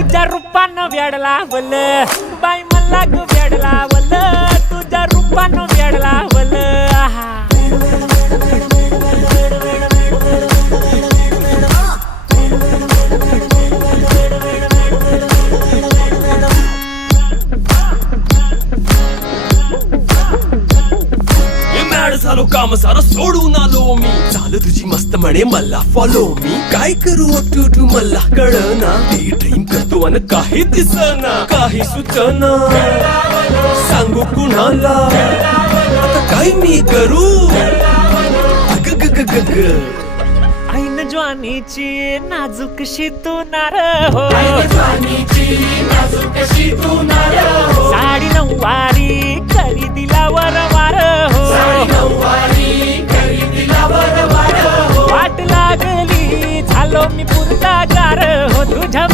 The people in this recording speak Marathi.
तुझ्या रूपानं वेड लावल बाई मला ग वेड लावल तुझ्या रूपानं वेड लावल झालो काम सारा सोडून आलो मी चाल तुझी मस्त म्हणे मला फॉलो मी काय करू टू मला कळना ती ड्रीम करतो आणि काही दिसना काही सुचना सांगू कुणाला आता काय मी करू ऐन ज्वानीची नाजूकशी तू नार हो साडी नऊवारी करी दिला वरवार हो वाट लागली झालो मी पुरता गार हो तुझ्या